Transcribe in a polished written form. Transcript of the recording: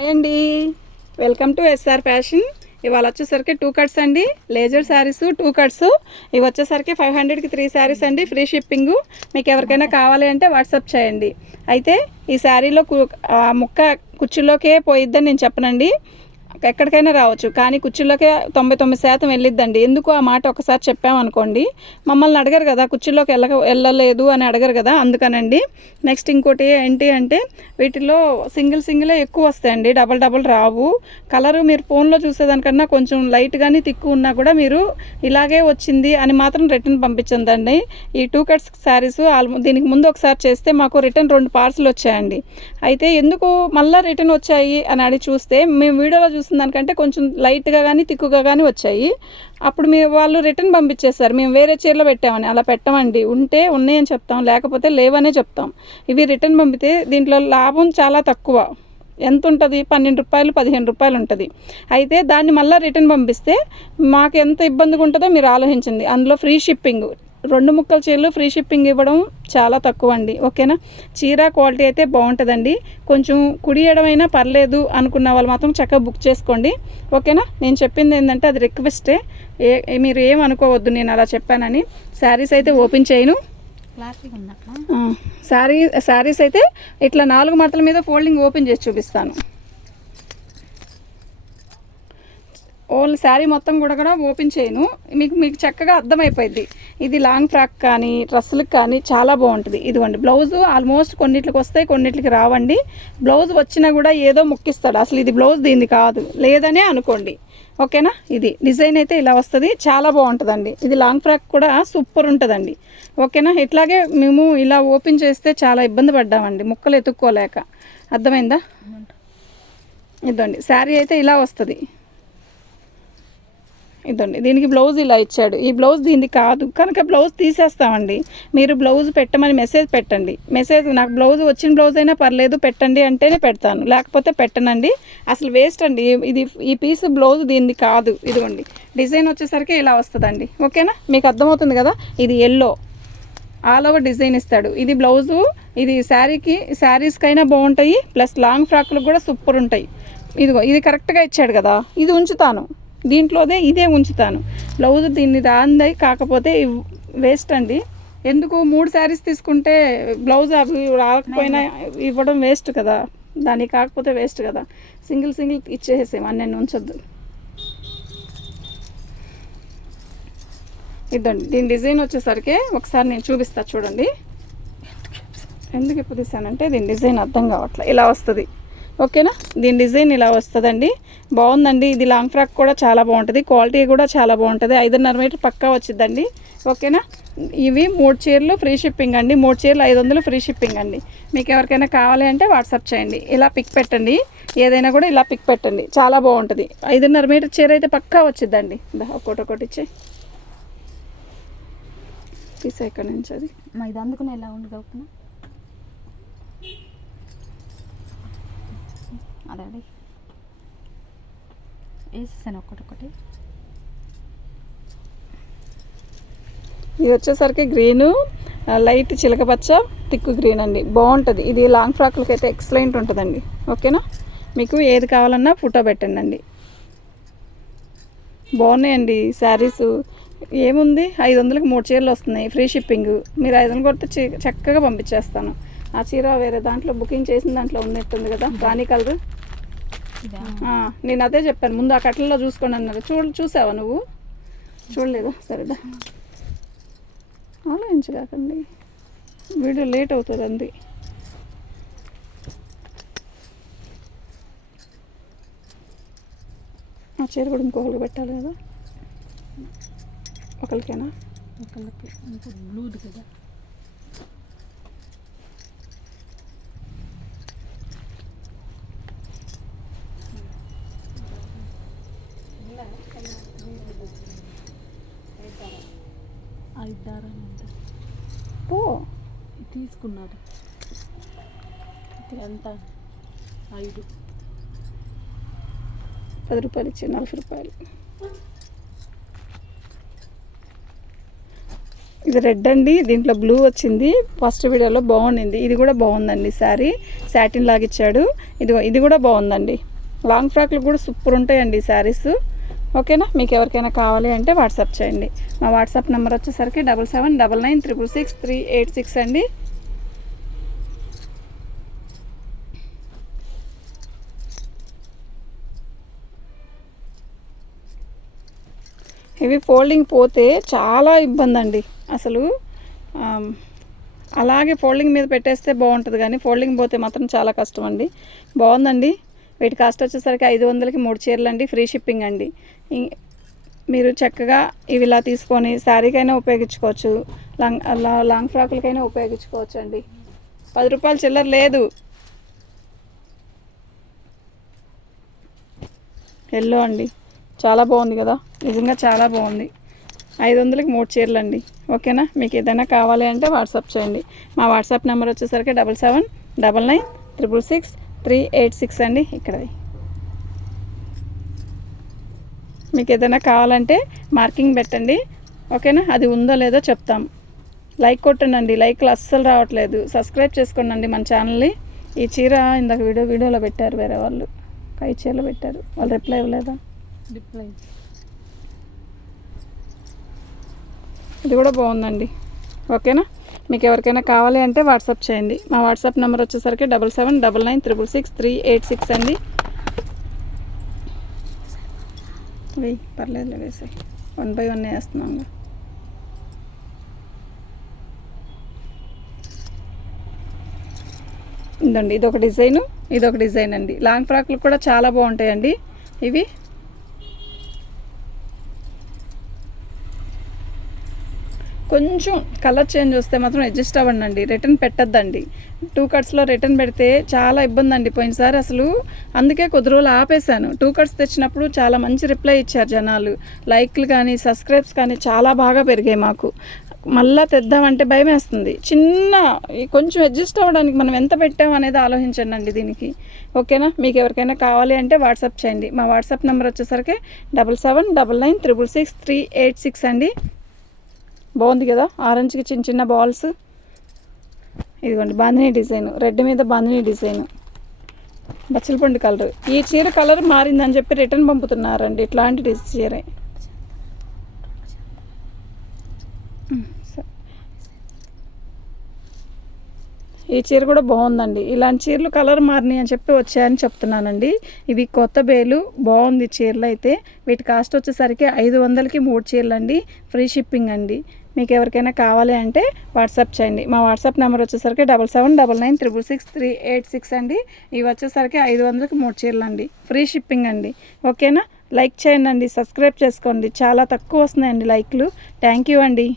Hi అండి, welcome to SR fashion. ఇవాళ వచ్చేసరికి 2 కట్స్ అండి, లేజర్ శారీస్ 2 కట్స్. ఇవి వచ్చేసరికి 500కి 3 శారీస్ అండి, ఫ్రీ షిప్పింగ్. మీకు ఎవరికైనా కావాలి అంటే వాట్సాప్ చేయండి. అయితే ఈ శారీలో ముక్క కుచ్చుల్లోకే పోయిద్దని నేను చెప్పనండి, ఎక్కడికైనా రావచ్చు, కానీ కుర్చీలోకే 99% వెళ్ళిద్దండి. ఎందుకు ఆ మాట ఒకసారి చెప్పామనుకోండి, మమ్మల్ని అడగరు కదా, కుర్చీలోకి వెళ్ళలేదు అని అడగరు కదా, అందుకనండి. నెక్స్ట్ ఇంకోటి ఏంటి అంటే, వీటిలో సింగిలే ఎక్కువ వస్తాయండి, డబల్ రావు. కలరు మీరు ఫోన్లో చూసేదానికన్నా కొంచెం లైట్ కానీ తిక్కు ఉన్నా కూడా మీరు ఇలాగే వచ్చింది అని మాత్రం రిటర్న్ పంపించండి. ఈ 2 కట్స్ శారీస్ దీనికి ముందు ఒకసారి చేస్తే మాకు రిటర్న్ 2 పార్సల్ వచ్చాయండి. అయితే ఎందుకు మళ్ళీ రిటర్న్ వచ్చాయి అని అడిగి చూస్తే, మేము వీడియోలో చూసిన దానికంటే కొంచెం లైట్గా కానీ తిక్కుగా కానీ వచ్చాయి. అప్పుడు వాళ్ళు రిటర్న్ పంపించేస్తారు. మేము వేరే చీరలో పెట్టామని అలా పెట్టమండి, ఉంటే ఉన్నాయని చెప్తాం, లేకపోతే లేవనే చెప్తాం. ఇవి రిటర్న్ పంపితే దీంట్లో లాభం చాలా తక్కువ. ఎంత ఉంటుంది? 12 రూపాయలు 15 రూపాయలు ఉంటుంది. అయితే దాన్ని మళ్ళీ రిటర్న్ పంపిస్తే మాకు ఎంత ఇబ్బందిగా ఉంటుందో మీరు ఆలోచించండి. అందులో ఫ్రీ షిప్పింగ్, 2 ముక్కల చీరలు ఫ్రీ షిప్పింగ్ ఇవ్వడం చాలా తక్కువ అండి. ఓకేనా? చీర క్వాలిటీ అయితే బాగుంటుందండి. కొంచెం కుడియడమైనా పర్లేదు అనుకున్న వాళ్ళు మాత్రం చక్కగా బుక్ చేసుకోండి. ఓకేనా? నేను చెప్పింది ఏంటంటే అది రిక్వెస్టే, మీరు ఏమనుకోవద్దు నేను అలా చెప్పానని. శారీస్ అయితే ఓపెన్ చేయను. శారీస్ అయితే ఇట్లా 4 మడతల మీద ఫోల్డింగ్ ఓపెన్ చేసి చూపిస్తాను. ఓన్లీ శారీ మొత్తం కూడా ఓపెన్ చేయను, మీకు చక్కగా అర్థమైపోయింది. ఇది లాంగ్ ఫ్రాక్ కానీ డ్రెస్సులకు కానీ చాలా బాగుంటుంది. ఇదిగోండి బ్లౌజు ఆల్మోస్ట్ కొన్నిట్లకి వస్తాయి, కొన్నిట్లకి రావండి. బ్లౌజ్ వచ్చినా కూడా ఏదో ముక్కిస్తాడు, అసలు ఇది బ్లౌజ్ దీన్ని కాదు లేదనే అనుకోండి. ఓకేనా? ఇది డిజైన్ అయితే ఇలా వస్తుంది, చాలా బాగుంటుందండి. ఇది లాంగ్ ఫ్రాక్ కూడా సూపర్ ఉంటుందండి. ఓకేనా? ఇట్లాగే మేము ఇలా ఓపెన్ చేస్తే చాలా ఇబ్బంది పడ్డామండి, ముక్కలు ఎత్తుక్కోలేక. అర్థమైందా? ఇదండి శారీ అయితే ఇలా వస్తుంది. ఇదండి, దీనికి బ్లౌజ్ ఇలా ఇచ్చాడు. ఈ బ్లౌజ్ దీనికి కాదు కనుక బ్లౌజ్ తీసేస్తామండి. మీరు బ్లౌజ్ పెట్టమని మెసేజ్ పెట్టండి. మెసేజ్ నాకు బ్లౌజ్ వచ్చిన బ్లౌజ్ అయినా పర్లేదు పెట్టండి అంటేనే పెడతాను, లేకపోతే పెట్టనండి. అసలు వేస్ట్ అండి. ఈ పీస్ బ్లౌజ్ దీనికి కాదు. ఇదిగోండి డిజైన్ వచ్చేసరికి ఇలా వస్తుందండి. ఓకేనా? మీకు అర్థమవుతుంది కదా? ఇది ఎల్లో ఆల్ ఓవర్ డిజైన్ ఇస్తాడు. ఇది బ్లౌజు, ఇది శారీస్కైనా బాగుంటాయి, ప్లస్ లాంగ్ ఫ్రాక్లకు కూడా సూపర్ ఉంటాయి. ఇదిగో ఇది కరెక్ట్గా ఇచ్చాడు కదా, ఇది ఉంచుతాను, దీంట్లోదే ఇదే ఉంచుతాను. బ్లౌజ్ దీన్ని రాంది, కాకపోతే వేస్ట్ అండి. ఎందుకు 3 శారీస్ తీసుకుంటే బ్లౌజ్ అవి రాకపోయినా ఇవ్వడం వేస్ట్ కదా, దానికి కాకపోతే వేస్ట్ కదా. సింగిల్ ఇచ్చేసేసాం, అన్నీ ఉంచొద్దు. ఇద్దండి, దీని డిజైన్ వచ్చేసరికి ఒకసారి నేను చూపిస్తా చూడండి. ఎందుకు ఇప్పుడు తీసానంటే దీని డిజైన్ అర్థం కావట్లే, ఇలా వస్తుంది. ఓకేనా? దీని డిజైన్ ఇలా వస్తుందండి, బాగుందండి. ఇది లాంగ్ ఫ్రాక్ కూడా చాలా బాగుంటుంది, క్వాలిటీ కూడా చాలా బాగుంటుంది. 5.5 మీటర్ పక్కా వచ్చిందండి. ఓకేనా? ఇవి 3 చీరలు ఫ్రీ షిప్పింగ్ అండి. 3 చీరలు 500 ఫ్రీ షిప్పింగ్ అండి. మీకు ఎవరికైనా కావాలి అంటే వాట్సాప్ చేయండి. ఇలా పిక్ పెట్టండి, ఏదైనా కూడా ఇలా పిక్ పెట్టండి, చాలా బాగుంటుంది. 5.5 మీటర్ చీర అయితే పక్కా వచ్చిందండి. ఒకటి ఇచ్చే తీసా ఇక్కడ నుంచి. అది ఇది అందుకుని ఎలా ఉంది అవుతున్నా అదే వేసేసాను ఒకటి. ఇది వచ్చేసరికి గ్రీను, లైట్ చిలకపచ్చ, తిక్కు గ్రీన్ అండి, బాగుంటుంది. ఇది లాంగ్ ఫ్రాక్లకి అయితే ఎక్సలెంట్ ఉంటుందండి. ఓకేనా? మీకు ఏది కావాలన్నా ఫోటో పెట్టండి. బాగున్నాయండి శారీస్. ఏముంది, 500కి 3 చీరలు వస్తున్నాయి, ఫ్రీ షిప్పింగ్. మీరు 500 కొడితే చక్కగా పంపించేస్తాను. ఆ చీర వేరే దాంట్లో బుకింగ్ చేసిన దాంట్లో ఉన్నట్టుంది కదా, రాణి కలర్. నేను అదే చెప్పాను ముందు, ఆ కట్టలలో చూసుకోండి అన్నారు. చూసావా నువ్వు? చూడలేదా? సరేదా, ఆలోచించకండి, వీడియో లేట్ అవుతుంది అంది. ఆ చీర కూడా ఇంకొకరికి పెట్టాలి కదా, ఒకరికేనా? ఒకరికి బ్లూది కదా. ఓ తీసుకున్నారు ఎంత? 10 రూపాయలు ఇచ్చి 40 రూపాయలు. ఇది రెడ్ అండి, దీంట్లో బ్లూ వచ్చింది. ఫస్ట్ వీడియోలో బాగుండింది. ఇది కూడా బాగుందండి. శారీ సాటిన్ లాగా ఇచ్చాడు. ఇది కూడా బాగుందండి. లాంగ్ ఫ్రాక్లు కూడా సూపర్ ఉంటాయండి ఈ శారీస్. ఓకేనా, మీకు ఎవరికైనా కావాలి అంటే వాట్సాప్ చేయండి. మా వాట్సాప్ నెంబర్ వచ్చేసరికి 7799966386 అండి. ఇవి ఫోల్డింగ్ పోతే చాలా ఇబ్బంది అండి అసలు. అలాగే ఫోల్డింగ్ మీద పెట్టేస్తే బాగుంటుంది, కానీ ఫోల్డింగ్ పోతే మాత్రం చాలా కష్టం అండి. బాగుందండి. వీటి కాస్ట్ వచ్చేసరికి 500కి 3 చీరలు అండి, ఫ్రీ షిప్పింగ్ అండి. మీరు చక్కగా ఇవి ఇలా తీసుకొని శారీకైనా ఉపయోగించుకోవచ్చు, లాంగ్ ఫ్రాకులకైనా ఉపయోగించుకోవచ్చు అండి. 10 రూపాయలు చిల్లర లేదు. ఎల్లో అండి, చాలా బాగుంది కదా, నిజంగా చాలా బాగుంది. 500కి 3 చీరలు అండి. ఓకేనా, మీకు ఏదైనా కావాలి అంటే వాట్సాప్ చేయండి. మా వాట్సాప్ నెంబర్ వచ్చేసరికి 7799966386 అండి. ఇక్కడది మీకు ఏదైనా కావాలంటే మార్కింగ్ పెట్టండి. ఓకేనా, అది ఉందో లేదో చెప్తాం. లైక్ కొట్టండి, లైక్లు అస్సలు రావట్లేదు. సబ్స్క్రైబ్ చేసుకోండి మన ఛానల్ని. ఈ చీర ఇందాక వీడియోలో పెట్టారు, వేరే వాళ్ళు కై చీరలో పెట్టారు, వాళ్ళు రిప్లై ఇవ్వలేదా? రిప్లై ఇది కూడా బాగుందండి. ఓకేనా, మీకు ఎవరికైనా కావాలి అంటే వాట్సాప్ చేయండి. మా వాట్సాప్ నెంబర్ వచ్చేసరికి 7799966386 అండి. వెయ్యి పర్లేదు, వేసాయి 1 by 1 వేస్తున్నాము. ఇదండి, ఇదొక డిజైను, ఇదొక డిజైన్ అండి. లాంగ్ ఫ్రాక్లు కూడా చాలా బాగుంటాయండి ఇవి. కొంచెం కలర్ చేంజ్ వస్తే మాత్రం అడ్జస్ట్ అవ్వండి, రిటర్న్ పెట్టద్దండి. 2 కట్స్లో రిటర్న్ పెడితే చాలా ఇబ్బంది అండి. పోయినసారి అసలు అందుకే కొద్ది రోజులు ఆపేశాను. 2 కట్స్ తెచ్చినప్పుడు చాలా మంచి రిప్లై ఇచ్చారు జనాలు, లైక్లు కానీ సబ్స్క్రైబ్స్ కానీ చాలా బాగా పెరిగాయి మాకు. మళ్ళీ తెద్దామంటే భయం వేస్తుంది. కొంచెం అడ్జస్ట్ అవ్వడానికి మనం ఎంత పెట్టాం అనేది ఆలోచించండి అండి దీనికి. ఓకేనా, మీకు ఎవరికైనా కావాలి అంటే వాట్సాప్ చేయండి. మా వాట్సాప్ నెంబర్ వచ్చేసరికి 7799966386 అండి. బాగుంది కదా, ఆరెంజ్కి చిన్న చిన్న బాల్స్. ఇదిగోండి బాందినీ డిజైన్, రెడ్ మీద బాందినీ డిజైన్, బచ్చలపండు కలర్. ఈ చీర కలర్ మారిందని చెప్పి రిటర్న్ పంపుతున్నారండి. ఇట్లాంటి చీరే. ఈ చీర కూడా బాగుందండి. ఇలాంటి చీరలు కలర్ మారినాయి అని చెప్పి వచ్చాయని చెప్తున్నానండి. ఇవి కొత్త బేలు, బాగుంది చీరలు అయితే. వీటి కాస్ట్ వచ్చేసరికి 500కి 3 చీరలు అండి, ఫ్రీ షిప్పింగ్ అండి. మీకు ఎవరికైనా కావాలి అంటే వాట్సాప్ చేయండి. మా వాట్సాప్ నెంబర్ వచ్చేసరికి 7799966386 అండి. ఇవి వచ్చేసరికి 500కి 3 చీరలు అండి, ఫ్రీ షిప్పింగ్ అండి. ఓకేనా, లైక్ చేయండి, సబ్స్క్రైబ్ చేసుకోండి. చాలా తక్కువ వస్తున్నాయండి లైక్లు. థ్యాంక్ యూ అండి.